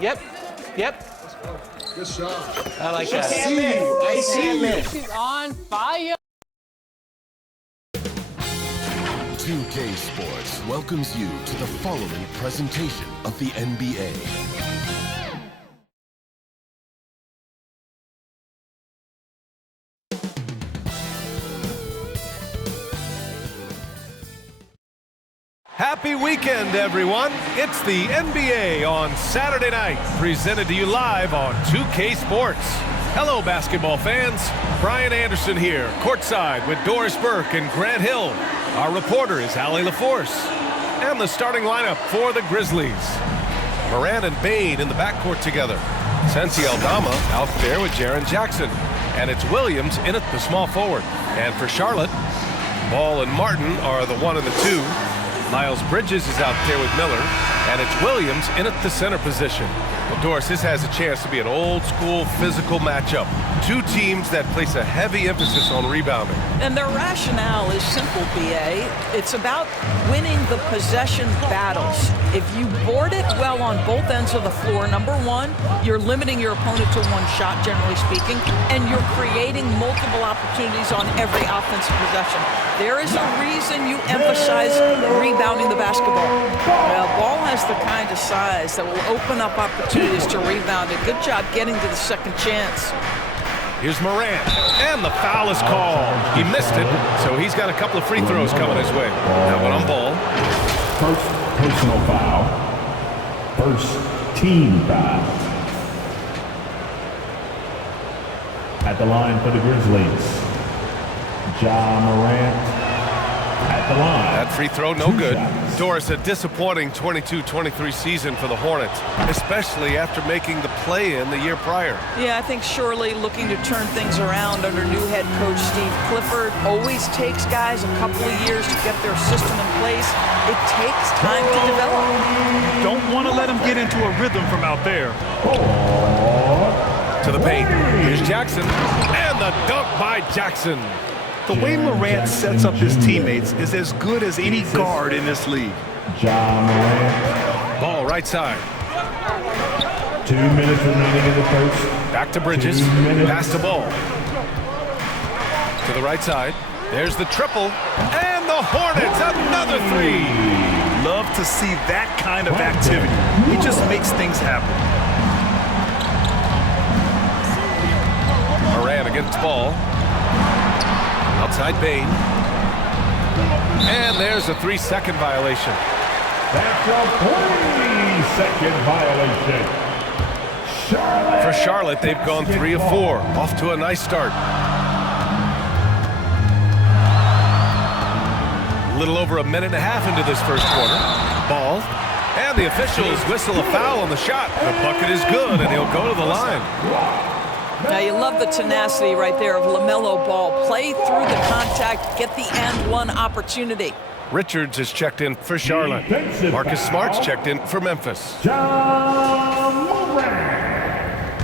Yep. Good shot. I like that. I see you. She's on fire. 2K Sports welcomes you to the following presentation of the NBA. Happy weekend, everyone. It's the NBA on Saturday night, presented to you live on 2K Sports. Hello, basketball fans. Brian Anderson here, courtside with Doris Burke and Grant Hill. Our reporter is Allie LaForce. And the starting lineup for the Grizzlies. Morant and Bane in the backcourt together. Sensi Aldama out there with Jaren Jackson. And it's Williams in at the small forward. And for Charlotte, Ball and Martin are the 1 and the 2. Miles Bridges is out there with Miller, and it's Williams in at the center position. Well, Doris, this has a chance to be an old-school physical matchup. Two teams that place a heavy emphasis on rebounding. And their rationale is simple, B.A. It's about winning the possession battles. If you board it well on both ends of the floor, number one, you're limiting your opponent to one shot, generally speaking, and you're creating multiple opportunities on every offensive possession. There is a reason you emphasize rebounding the basketball. Well, Ball has the kind of size that will open up opportunities to rebound it. Good job getting to the second chance. Here's Morant, and the foul is called. He missed it, so he's got a couple of free throws coming his way. Now one on Ball. First personal foul. First team foul. At the line for the Grizzlies, Ja Morant at the line. That free throw, no good. Doris, a disappointing 22-23 season for the Hornets, especially after making the play-in the year prior. Yeah, I think surely looking to turn things around under new head coach Steve Clifford. Always takes guys a couple of years to get their system in place. It takes time to develop. Don't want to let him get into a rhythm from out there. To the paint. Here's Jackson, and the dunk by Jackson. The way Morant sets up his teammates is as good as any guard in this league. Ja Morant. Ball right side. 2 minutes remaining in the first. Back to Bridges. Pass the Ball. To the right side. There's the triple. And the Hornets, another three. Love to see that kind of activity. He just makes things happen. Morant against Ball. Outside Bane. And there's a 3-second violation. That's a 3-second violation. Charlotte. For Charlotte, they've gone 3 of 4. Off to a nice start. A little over a minute and a half into this first quarter. Ball. And the officials whistle a foul on the shot. The bucket is good, and he'll go to the line. Now you love the tenacity right there of LaMelo Ball. Play through the contact, get the and one opportunity. Richards is checked in for Charlotte. Marcus Smart's checked in for Memphis. Ja Morant.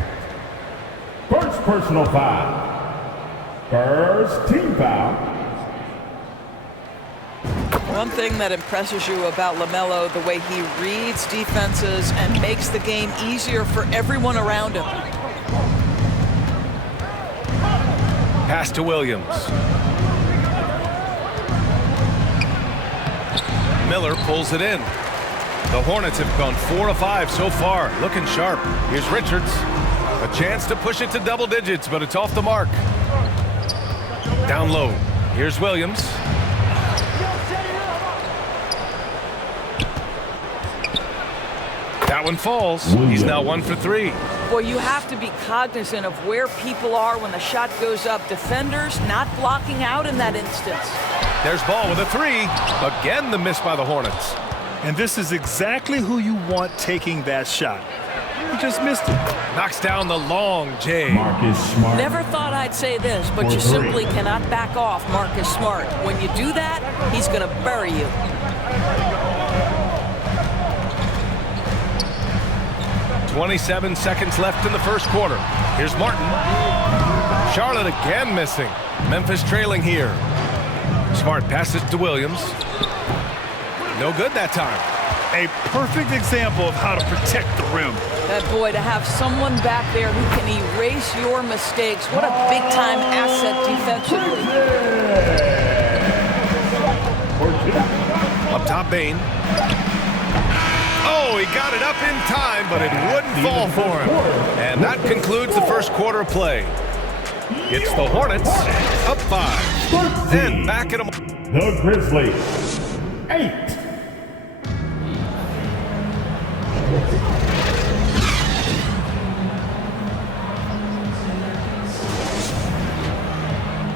First personal foul. First team foul. One thing that impresses you about LaMelo, the way he reads defenses and makes the game easier for everyone around him. Pass to Williams. Miller pulls it in. The Hornets have gone 4 of 5 so far, looking sharp. Here's Richards. A chance to push it to double digits, but it's off the mark. Down low. Here's Williams. That one falls. He's now 1 for 3. Well, you have to be cognizant of where people are when the shot goes up. Defenders not blocking out in that instance. There's Ball with a 3. Again, the miss by the Hornets. And this is exactly who you want taking that shot. He just missed it. Knocks down the long J. Marcus Smart. Never thought I'd say this, but you simply cannot back off Marcus Smart. When you do that, he's going to bury you. 27 seconds left in the first quarter. Here's Martin. Charlotte again missing. Memphis trailing here. Smart passes to Williams. No good that time. A perfect example of how to protect the rim. That boy, to have someone back there who can erase your mistakes. What a big-time asset defensively. Up top, Bain. Oh, he got it up in time, but it wouldn't fall for him. And that concludes the first quarter of play. It's the Hornets up 5. And back at them. The Grizzlies, 8.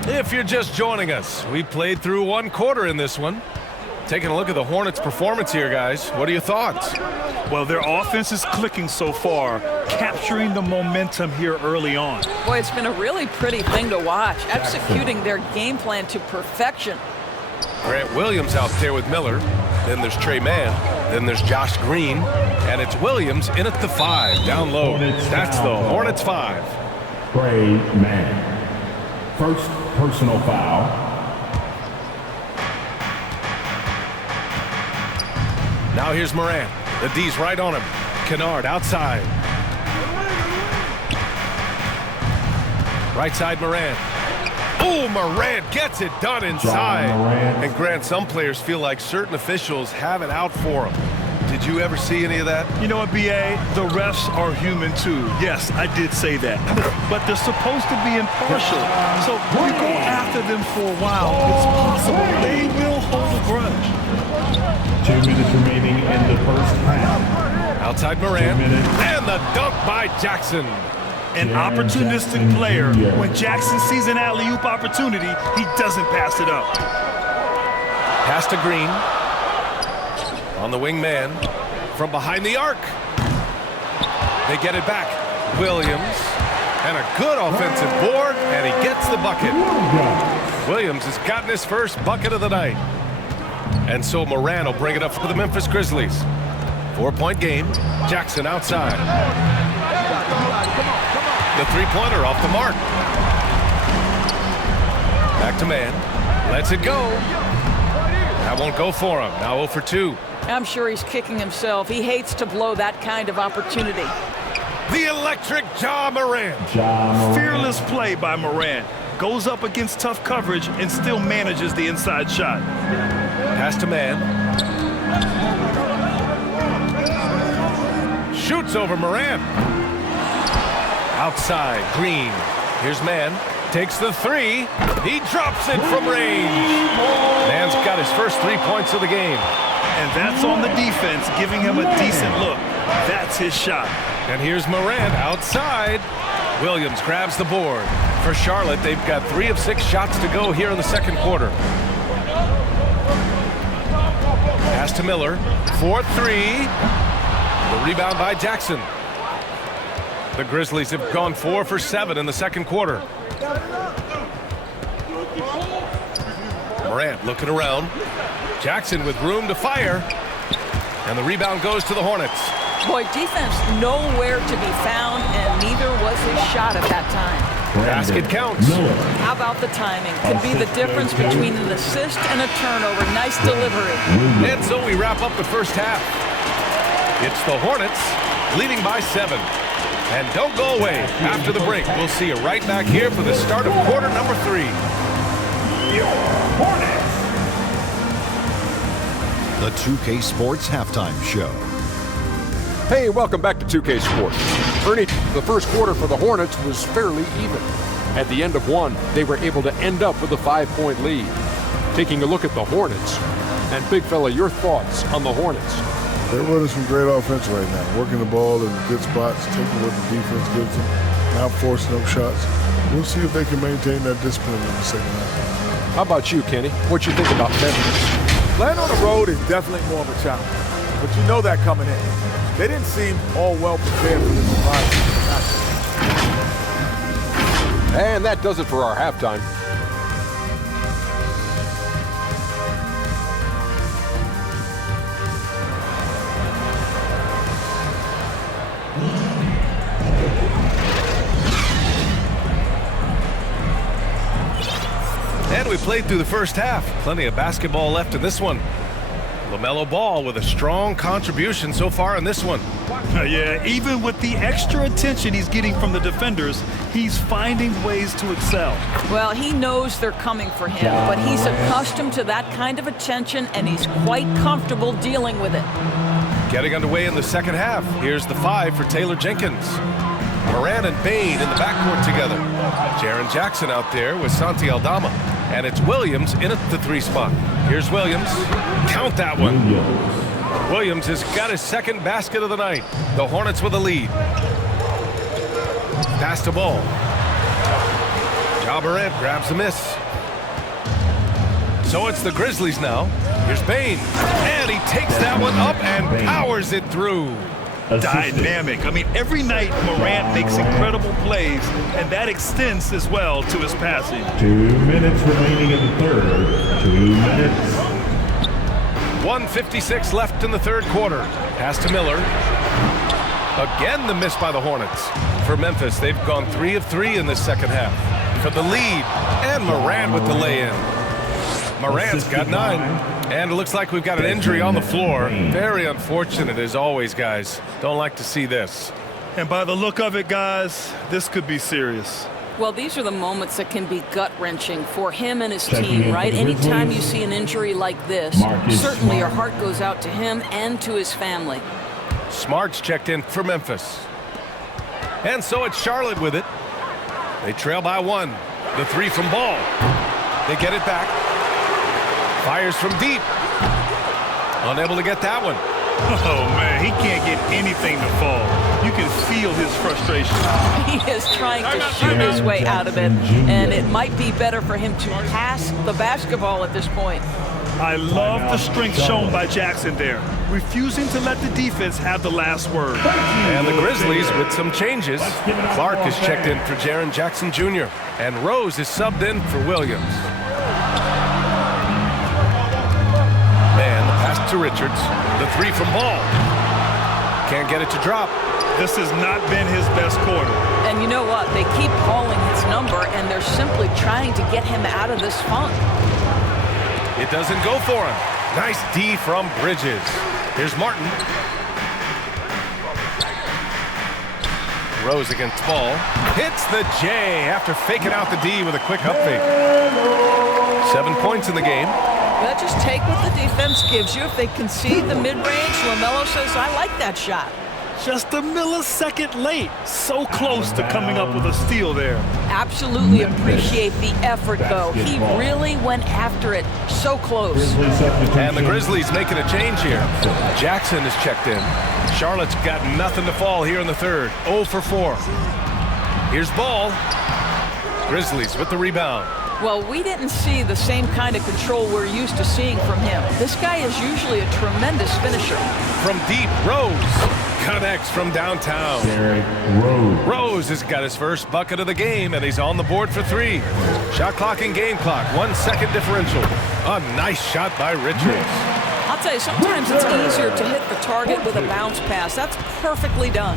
If you're just joining us, we played through one quarter in this one. Taking a look at the Hornets' performance here, guys. What are your thoughts? Well, their offense is clicking so far, capturing the momentum here early on. Boy, it's been a really pretty thing to watch, executing their game plan to perfection. Grant Williams out there with Miller. Then there's Trey Mann. Then there's Josh Green. And it's Williams in at the 5, down low. That's the Hornets 5. Trey Mann. First personal foul. Now here's Morant. The D's right on him. Kennard outside. Right side Morant. Oh, Morant gets it done inside. And Grant, some players feel like certain officials have it out for them. Did you ever see any of that? You know what, B.A.? The refs are human too. Yes, I did say that. But they're supposed to be impartial. So if you go after them for a while, it's possible they will hold a grudge. 2 minutes remaining in the first half. Outside Morant. And the dunk by Jackson. An opportunistic player. When Jackson sees an alley-oop opportunity, he doesn't pass it up. Pass to Green. On the wing man. From behind the arc. They get it back. Williams. And a good offensive board. And he gets the bucket. Williams has gotten his first bucket of the night. And so Morant will bring it up for the Memphis Grizzlies. 4-point game. Jackson outside. The three-pointer off the mark. Back to Mann. Lets it go. That won't go for him. Now 0 for 2. I'm sure he's kicking himself. He hates to blow that kind of opportunity. The electric Ja Morant. Fearless play by Morant. Goes up against tough coverage and still manages the inside shot. Pass to Mann. Shoots over Morant. Outside, Green. Here's Mann. Takes the 3. He drops it from range. Mann's got his first 3 points of the game. And that's on the defense, giving him a decent look. That's his shot. And here's Morant outside. Williams grabs the board. For Charlotte, they've got 3 of 6 shots to go here in the second quarter. Pass to Miller. 4-3. The rebound by Jackson. The Grizzlies have gone 4 for 7 in the second quarter. Morant looking around. Jackson with room to fire. And the rebound goes to the Hornets. Boy, defense nowhere to be found, and neither was his shot at that time. Basket counts. How about the timing? Could be the difference between an assist and a turnover. Nice delivery. And so we wrap up the first half. It's the Hornets leading by 7. And don't go away. After the break, we'll see you right back here for the start of quarter number 3. Your Hornets. The 2K Sports Halftime Show. Hey, welcome back to 2K Sports. Ernie, the first quarter for the Hornets was fairly even. At the end of one, they were able to end up with a 5-point lead. Taking a look at the Hornets, and big fella, your thoughts on the Hornets? They're running some great offense right now, working the ball in good spots, taking what the defense gives them, not forcing up shots. We'll see if they can maintain that discipline in the second half. How about you, Kenny? What you think about Memphis? Playing on the road is definitely more of a challenge, but you know that coming in. They didn't seem all well prepared for this environment. And that does it for our halftime. And we played through the first half. Plenty of basketball left in this one. The LaMelo Ball with a strong contribution so far in this one. Yeah, even with the extra attention he's getting from the defenders, he's finding ways to excel. Well, he knows they're coming for him, but he's accustomed to that kind of attention, and he's quite comfortable dealing with it. Getting underway in the second half. Here's the 5 for Taylor Jenkins. Moran and Bain in the backcourt together. Jaren Jackson out there with Santi Aldama. And it's Williams in at the 3 spot. Here's Williams. Count that one. Williams has got his second basket of the night. The Hornets with a lead. Pass to Ball. Ja Morant grabs the miss. So it's the Grizzlies now. Here's Bain. And he takes that one up and powers it through. Dynamic. I mean, every night Morant makes incredible plays, and that extends as well to his passing. 2 minutes remaining in the third. 2 minutes. 1:56 left in the third quarter. Pass to Miller. Again, the miss by the Hornets. For Memphis, they've gone 3 of 3 in this second half. For the lead, and Moran with the lay-in. Morant's got 9. And it looks like we've got an injury on the floor. Very unfortunate as always, guys. Don't like to see this. And by the look of it, guys, this could be serious. Well, these are the moments that can be gut-wrenching for him and his team, right? Anytime you see an injury like this, certainly your heart goes out to him and to his family. Smart's checked in for Memphis. And so it's Charlotte with it. They trail by 1. The 3 from Ball. They get it back. Fires from deep. Unable to get that one. Oh, man, he can't get anything to fall. You can feel his frustration. He is trying to shoot his way out of it, and it might be better for him to pass the basketball at this point. I love the strength shown by Jackson there, refusing to let the defense have the last word. And the Grizzlies with some changes. Clark is checked in for Jaren Jackson Jr., and Rose is subbed in for Williams. To Richards, the 3 from Ball. Can't get it to drop. This has not been his best quarter. And you know what? They keep calling his number, and they're simply trying to get him out of this funk. It doesn't go for him. Nice D from Bridges. Here's Martin. Rose against Ball. Hits the J after faking out the D with a quick up fake. 7 points in the game. Well, just take what the defense gives you. If they concede the mid-range, LaMelo says, I like that shot. Just a millisecond late. So close to coming up with a steal there. Absolutely appreciate the effort, though. He really went after it. So close. And the Grizzlies making a change here. Jackson is checked in. Charlotte's got nothing to fall here in the third. 0 for 4. Here's Ball. Grizzlies with the rebound. Well, we didn't see the same kind of control we're used to seeing from him. This guy is usually a tremendous finisher. From deep, Rose connects from downtown. Rose has got his first bucket of the game, and he's on the board for 3. Shot clock and game clock, 1 second differential. A nice shot by Richards. I'll tell you, sometimes it's easier to hit the target with a bounce pass. That's perfectly done.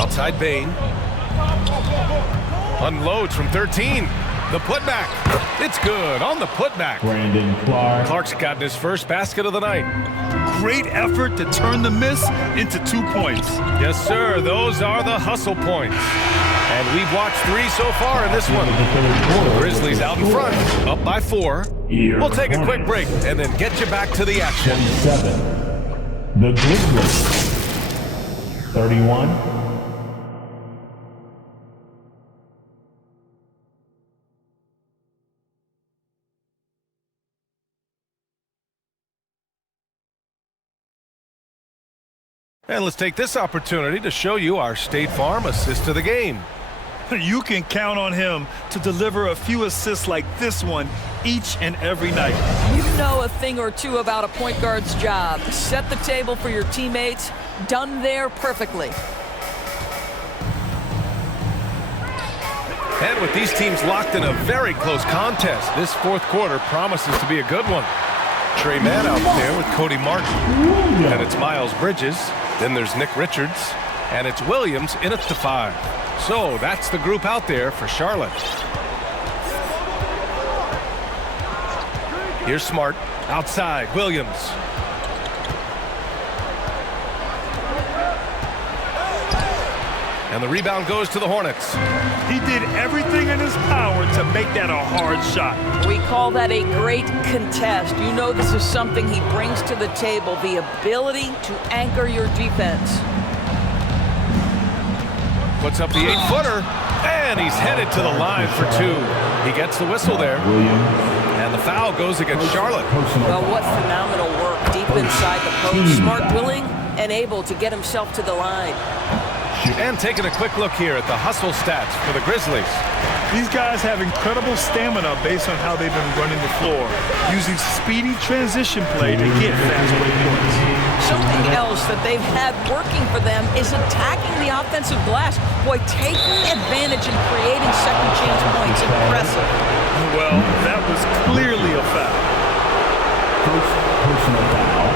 Outside Bain. Unloads from 13. The putback. It's good on the putback. Brandon Clark. Clark's gotten his first basket of the night. Great effort to turn the miss into 2 points. Yes, sir. Those are the hustle points. And we've watched 3 so far in this one. Grizzlies out in front, up by 4. We'll take a quick break and then get you back to the action. 27. The Grizzlies. 31. And let's take this opportunity to show you our State Farm assist of the game. You can count on him to deliver a few assists like this one each and every night. You know a thing or two about a point guard's job. Set the table for your teammates. Done there perfectly. And with these teams locked in a very close contest, this fourth quarter promises to be a good one. Trey Mann out there with Cody Martin. And it's Miles Bridges. Then there's Nick Richards. And it's Williams in at the 5. So that's the group out there for Charlotte. Here's Smart. Outside, Williams. And the rebound goes to the Hornets. He did everything in his power to make that a hard shot. We call that a great contest. You know this is something he brings to the table, the ability to anchor your defense. Puts up the 8-footer, and he's headed to the line for two. He gets the whistle there. And the foul goes against Charlotte. Well, what phenomenal work deep inside the post. Smart, willing, and able to get himself to the line. And taking a quick look here at the hustle stats for the Grizzlies. These guys have incredible stamina based on how they've been running the floor, using speedy transition play to get fast break points. Something else that they've had working for them is attacking the offensive glass. Boy, taking advantage and creating second chance points. Impressive. Well, that was clearly a foul. First personal foul.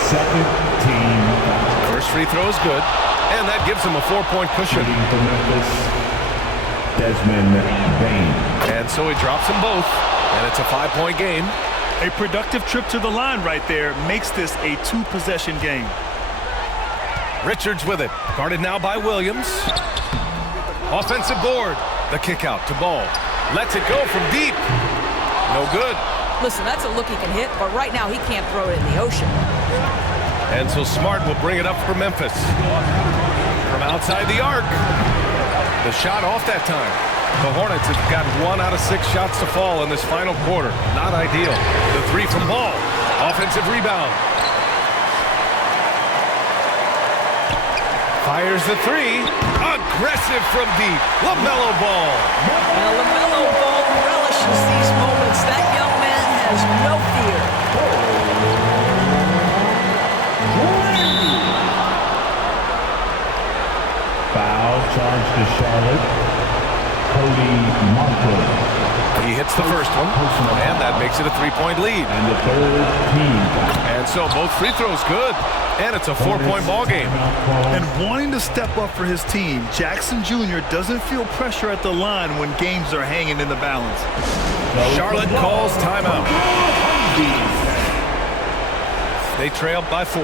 Second team foul. First free throw is good. And that gives him a 4-point cushion. Desmond Bain. And so he drops them both, and it's a 5-point game. A productive trip to the line right there makes this a 2-possession game. Richards with it, guarded now by Williams. Offensive board, the kick out to Ball. Lets it go from deep. No good. Listen, that's a look he can hit, but right now he can't throw it in the ocean. And so Smart will bring it up for Memphis. From outside the arc. The shot off that time. The Hornets have got 1 out of 6 shots to fall in this final quarter. Not ideal. The 3 from Ball. Offensive rebound. Fires the 3. Aggressive from deep. LaMelo Ball. Now, LaMelo Ball relishes these moments. That young man has no fear. Foul charge to Charlotte. Cody Marco. He hits the first one, and that makes it a 3-point lead. And the third team. And so both free throws good, and it's a 4-point ball game. And wanting to step up for his team, Jackson Jr. doesn't feel pressure at the line when games are hanging in the balance. Charlotte calls timeout. They trail by 4.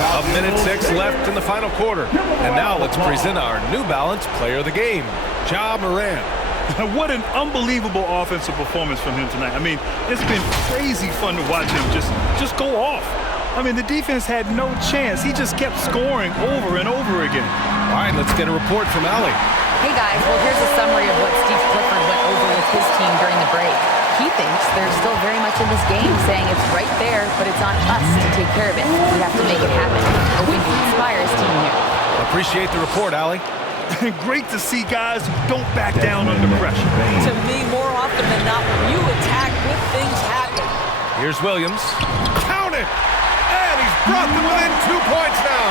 A minute 6 left in the final quarter. And now let's present our New Balance player of the game, Ja Morant. What an unbelievable offensive performance from him tonight. I mean, it's been crazy fun to watch him just go off. I mean, the defense had no chance. He just kept scoring over and over again. All right, let's get a report from Allie. Hey guys, well here's a summary of what Steve Clifford went over with his team during the break. He thinks they're still very much in this game, saying it's right there, but it's on us to take care of it. We have to make it happen. Hoping to inspire his team here. Appreciate the report, Allie. Great to see guys who don't back down under pressure. To me, more often than not, when you attack, good things happen. Here's Williams. Count it! And he's brought them within 2 points now.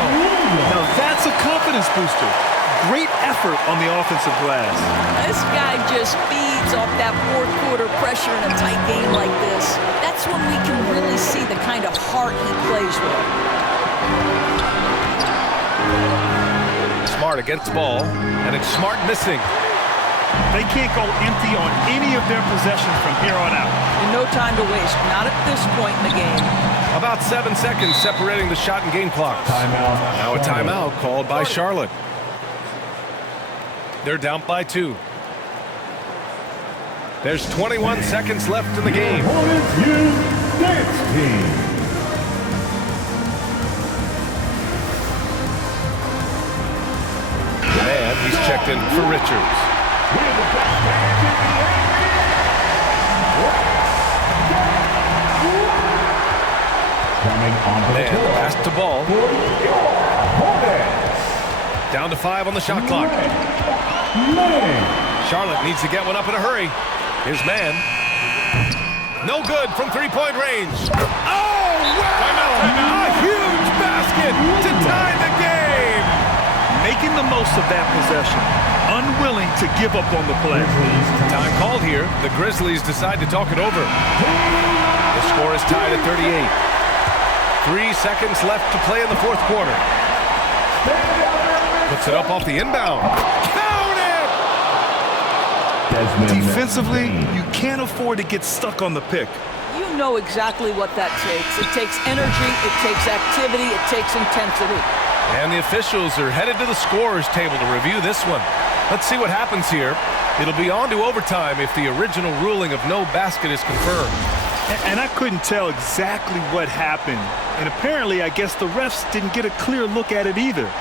Now that's a confidence booster. Great effort on the offensive glass. This guy just feeds off that fourth quarter pressure in a tight game like this. That's when we can really see the kind of heart he plays with. Smart against Ball, and it's Smart missing. They can't go empty on any of their possessions from here on out. And no time to waste, not at this point in the game. About 7 seconds separating the shot and game clock. Timeout. Now a timeout called by Charlotte. They're down by 2. There's 21 seconds left in the game. Hornets use dance team. And he's checked in for Richards. Coming on the And the pass to Ball. Down to 5 on the shot clock. Charlotte needs to get one up in a hurry. His man. No good from 3-point range. Oh, wow! A huge basket to tie the game. Making the most of that possession. Unwilling to give up on the play. Time called here. The Grizzlies decide to talk it over. The score is tied at 38. 3 seconds left to play in the fourth quarter. Puts it up off the inbound. Count it! Defensively, you can't afford to get stuck on the pick. You know exactly what that takes. It takes energy, it takes activity, it takes intensity. And the officials are headed to the scorer's table to review this one. Let's see what happens here. It'll be on to overtime if the original ruling of no basket is confirmed. And I couldn't tell exactly what happened. And apparently, I guess the refs didn't get a clear look at it either.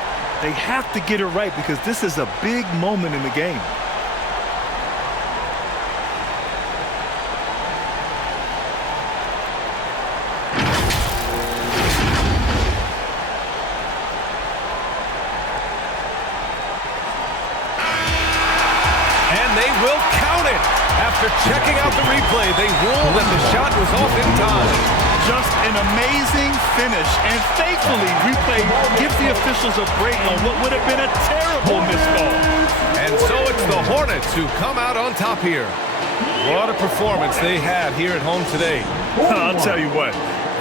They have to get it right because this is a big moment in the game. They will count it. After checking out the replay, they ruled that the shot was off in time. Just an amazing finish. And thankfully, replay gives the officials a break on what would have been a terrible missed call. And so it's the Hornets who come out on top here. What a performance they had here at home today. I'll tell you what,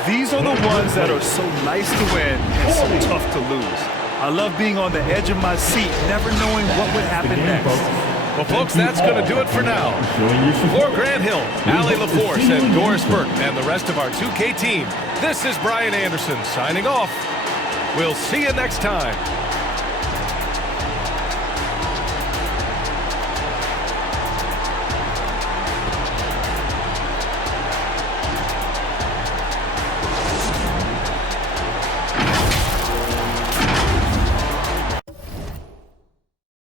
these are the ones that are so nice to win and so tough to lose. I love being on the edge of my seat, never knowing what would happen next. Well, folks, that's going to do it for now. For Grant Hill, Allie LaForce, and Doris Burke, and the rest of our 2K team, this is Brian Anderson signing off. We'll see you next time.